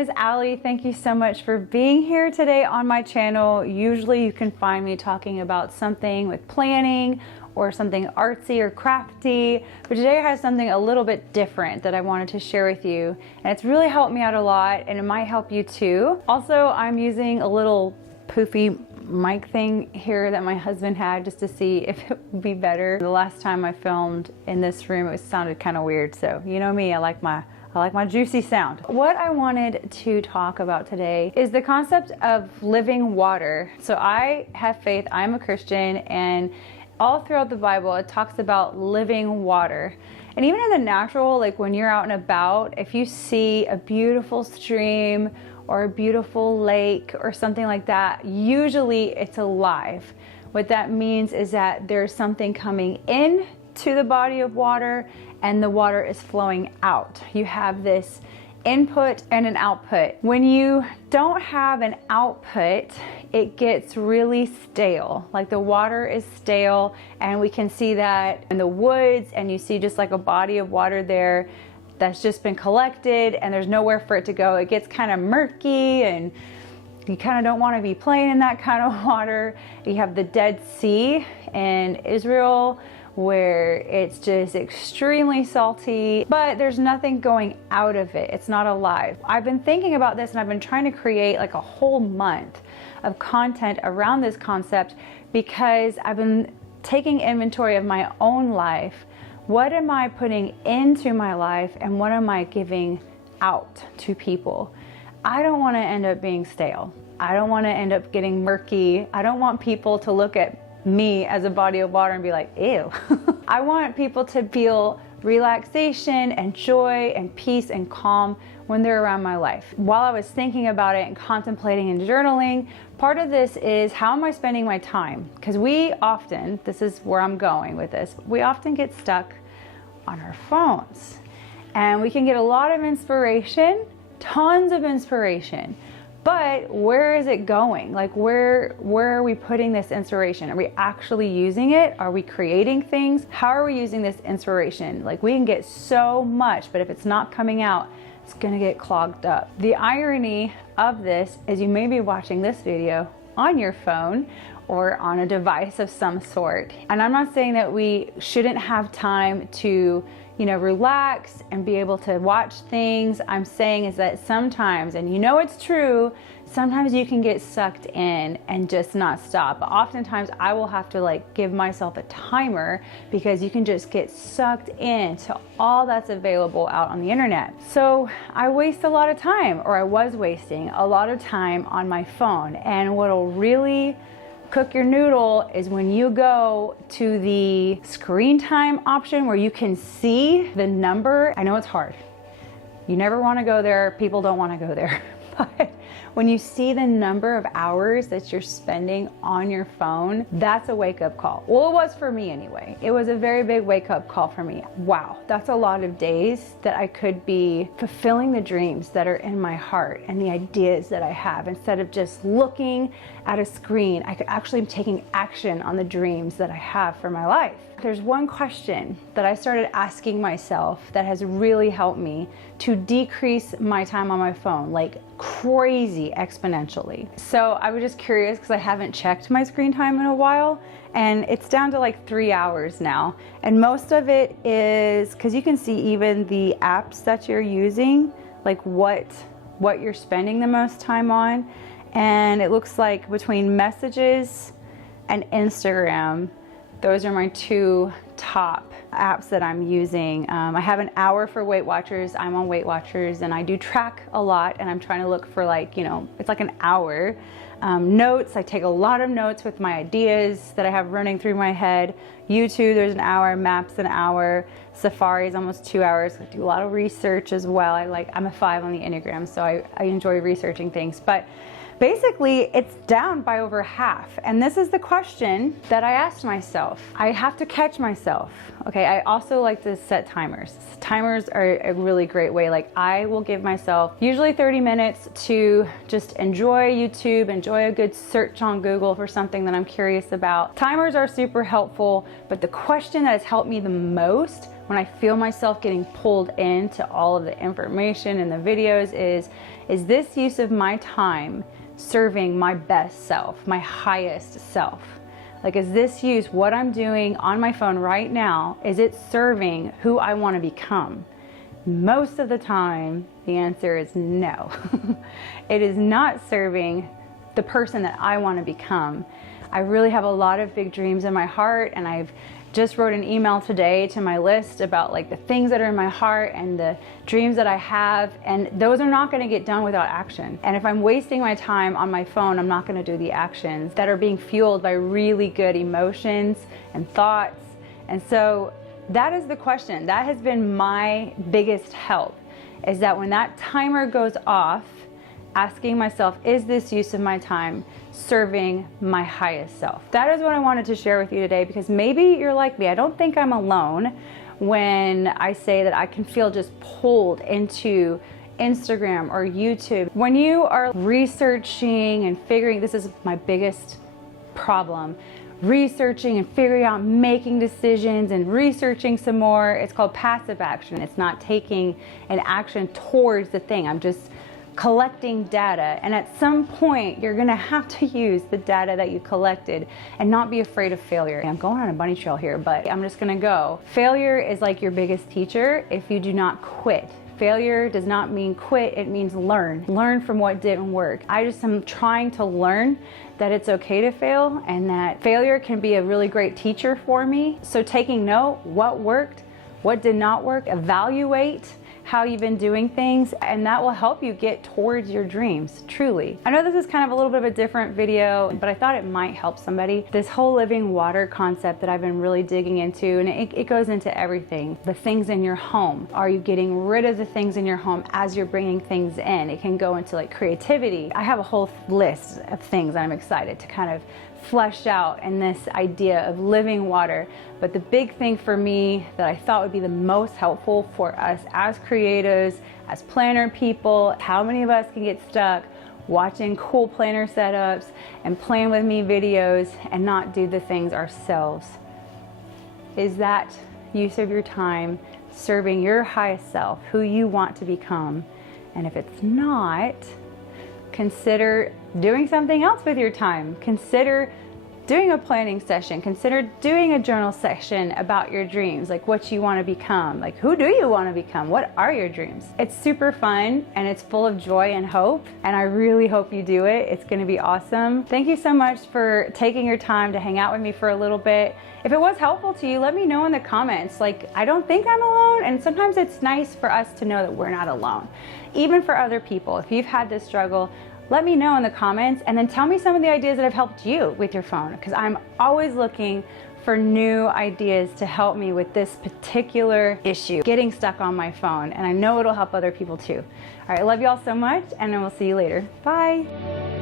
is Allie. Thank you so much for being here today on my channel. Usually you can find me talking about something with planning or something artsy or crafty, but today I have something a little bit different that I wanted to share with you, and it's really helped me out a lot, and it might help you too. Also, I'm using a little poofy mic thing here that my husband had just to see if it would be better. The last time I filmed in this room, it sounded kind of weird, so you know me, I like my juicy sound. What I wanted to talk about today is the concept of living water. So I have faith, I'm a Christian, and all throughout the Bible it talks about living water. And even in the natural, like when you're out and about, if you see a beautiful stream or a beautiful lake or something like that, usually it's alive. What that means is that there's something coming in to the body of water and the water is flowing out. You have this input and an output. When you don't have an output, it gets really stale. Like the water is stale, and we can see that in the woods, and you see just like a body of water there that's just been collected and there's nowhere for it to go. It gets kind of murky and you kind of don't want to be playing in that kind of water. You have the Dead Sea in Israel, where it's just extremely salty, but there's nothing going out of it. It's not alive. I've been thinking about this, and I've been trying to create like a whole month of content around this concept because I've been taking inventory of my own life. What am I putting into my life and what am I giving out to people? I don't want to end up being stale. I don't want to end up getting murky. I don't want people to look at me as a body of water and be like, ew. I want people to feel relaxation and joy and peace and calm when they're around my life. While I was thinking about it and contemplating and journaling, part of this is how am I spending my time? Because we often, this is where I'm going with this, we often get stuck on our phones. And we can get a lot of inspiration, tons of inspiration. But where is it going? Like where are we putting this inspiration? Are we actually using it? Are we creating things? How are we using this inspiration? Like we can get so much, but if it's not coming out, it's gonna get clogged up. The irony of this is you may be watching this video on your phone or on a device of some sort. And I'm not saying that we shouldn't have time to relax and be able to watch things. I'm saying is that sometimes, and it's true, sometimes you can get sucked in and just not stop. But oftentimes I will have to give myself a timer because you can just get sucked into all that's available out on the internet. So I waste a lot of time, or I was wasting a lot of time on my phone. And what'll really cook your noodle is when you go to the screen time option where you can see the number. I know it's hard. You never want to go there. People don't want to go there. But when you see the number of hours that you're spending on your phone, that's a wake-up call. Well, it was for me anyway. It was a very big wake-up call for me. Wow, that's a lot of days that I could be fulfilling the dreams that are in my heart and the ideas that I have. Instead of just looking at a screen, I could actually be taking action on the dreams that I have for my life. There's one question that I started asking myself that has really helped me to decrease my time on my phone, like crazy exponentially. So I was just curious because I haven't checked my screen time in a while, and it's down to 3 hours now. And most of it is because you can see even the apps that you're using, like what you're spending the most time on. And it looks like between messages and Instagram, those are my two top apps that I'm using. I have an hour for Weight Watchers. I'm on Weight Watchers and I do track a lot, and I'm trying to look for it's like an hour. Notes, I take a lot of notes with my ideas that I have running through my head. YouTube, there's an hour. Maps, an hour. Safari is almost 2 hours. I do a lot of research as well. I'm a 5 on the Enneagram, so I enjoy researching things. But basically, it's down by over half. And this is the question that I asked myself. I have to catch myself. Okay, I also like to set timers. Timers are a really great way. I will give myself usually 30 minutes to just enjoy YouTube, enjoy a good search on Google for something that I'm curious about. Timers are super helpful, but the question that has helped me the most when I feel myself getting pulled into all of the information and the videos is this use of my time serving my best self, my highest self? Like, is this use, what I'm doing on my phone right now, is it serving who I want to become? Most of the time, the answer is no. It is not serving the person that I want to become. I really have a lot of big dreams in my heart, and I've just wrote an email today to my list about like the things that are in my heart and the dreams that I have, and those are not going to get done without action. And if I'm wasting my time on my phone, I'm not going to do the actions that are being fueled by really good emotions and thoughts. And so that is the question. That has been my biggest help, is that when that timer goes off, asking myself, is this use of my time serving my highest self? That is what I wanted to share with you today, because maybe you're like me. I don't think I'm alone when I say that I can feel just pulled into Instagram or YouTube. When you are researching and figuring, this is my biggest problem, researching and figuring out, making decisions and researching some more. It's called passive action. It's not taking an action towards the thing. I'm just collecting data, and at some point you're gonna have to use the data that you collected and not be afraid of failure. I'm going on a bunny trail here, but I'm just gonna go. Failure is like your biggest teacher if you do not quit. Failure does not mean quit, it means learn. Learn from what didn't work. I just am trying to learn that it's okay to fail, and that failure can be a really great teacher for me. So taking note, what worked, what did not work, evaluate how you've been doing things, and that will help you get towards your dreams, truly. I know this is kind of a little bit of a different video, but I thought it might help somebody. This whole living water concept that I've been really digging into, and it goes into everything. The things in your home. Are you getting rid of the things in your home as you're bringing things in? It can go into like creativity. I have a whole list of things that I'm excited to kind of flesh out in this idea of living water. But the big thing for me that I thought would be the most helpful for us as creatives, as planner people, how many of us can get stuck watching cool planner setups and plan with me videos and not do the things ourselves? Is that use of your time serving your highest self, who you want to become? And if it's not, consider doing something else with your time. Consider doing a planning session. Consider doing a journal section about your dreams, like what you want to become, like who do you want to become, what are your dreams. It's super fun and it's full of joy and hope, and I really hope you do it. It's going to be awesome. Thank you so much for taking your time to hang out with me for a little bit. If it was helpful to you, let me know in the comments. Like, I don't think I'm alone, and sometimes it's nice for us to know that we're not alone. Even for other people, if you've had this struggle, let me know in the comments, and then tell me some of the ideas that have helped you with your phone, because I'm always looking for new ideas to help me with this particular issue, getting stuck on my phone, and I know it'll help other people too. All right, I love you all so much, and I will see you later. Bye.